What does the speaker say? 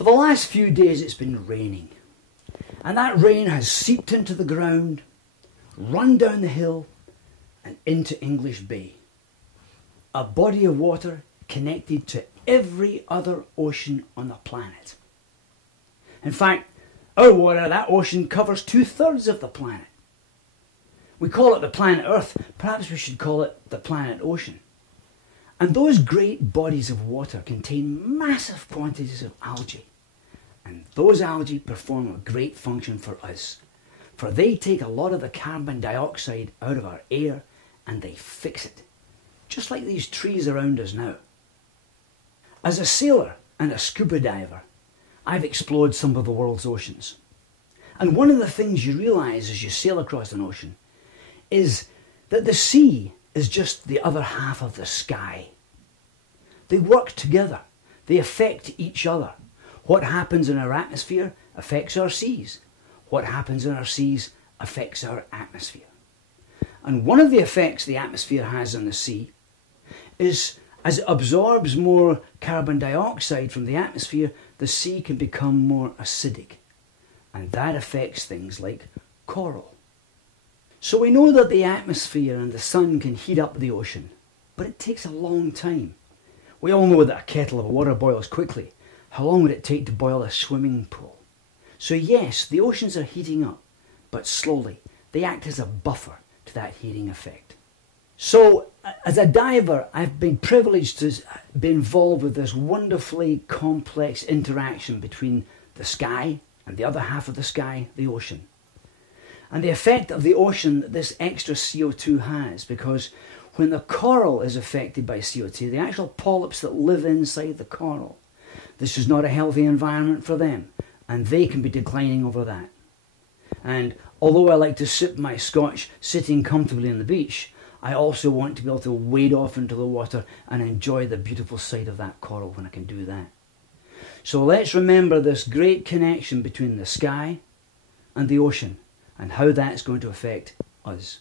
For the last few days it's been raining, and that rain has seeped into the ground, run down the hill and into English Bay, a body of water connected to every other ocean on the planet. In fact, our water, that ocean, covers 2/3 of the planet. We call it the planet Earth, perhaps we should call it the planet Ocean. And those great bodies of water contain massive quantities of algae. And those algae perform a great function for us, for they take a lot of the carbon dioxide out of our air and they fix it, just like these trees around us now. As a sailor and a scuba diver, I've explored some of the world's oceans. And one of the things you realise as you sail across an ocean is that the sea is just the other half of the sky. They work together. They affect each other. What happens in our atmosphere affects our seas. What happens in our seas affects our atmosphere. And one of the effects the atmosphere has on the sea is, as it absorbs more carbon dioxide from the atmosphere, the sea can become more acidic. And that affects things like coral. So we know that the atmosphere and the sun can heat up the ocean, but it takes a long time. We all know that a kettle of water boils quickly. How long would it take to boil a swimming pool? So yes, the oceans are heating up, but slowly. They act as a buffer to that heating effect. So as a diver, I've been privileged to be involved with this wonderfully complex interaction between the sky and the other half of the sky, the ocean. And the effect of the ocean that this extra CO2 has, because when the coral is affected by CO2, the actual polyps that live inside the coral, this is not a healthy environment for them, and they can be declining over that. And although I like to sip my scotch sitting comfortably on the beach, I also want to be able to wade off into the water and enjoy the beautiful sight of that coral when I can do that. So let's remember this great connection between the sky and the ocean and how that's going to affect us.